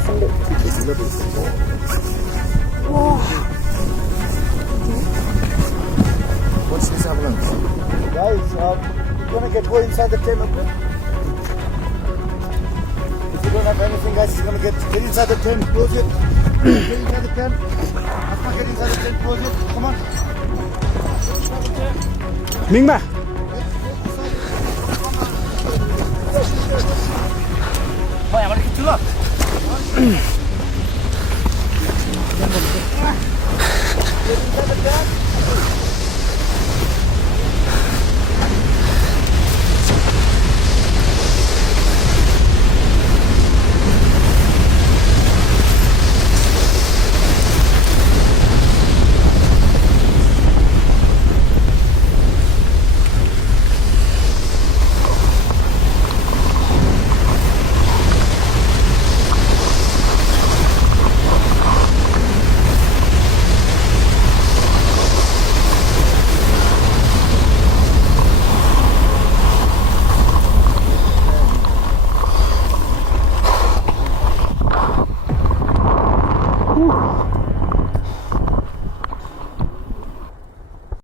full. What's this avalanche? Guys, you're gonna go inside the tent, okay? If you don't have anything, guys, you're gonna get inside the tent, close it. Get inside the tent. Asma, get inside the tent, close it. Come on. Mingba. Boy, আমার কিছু না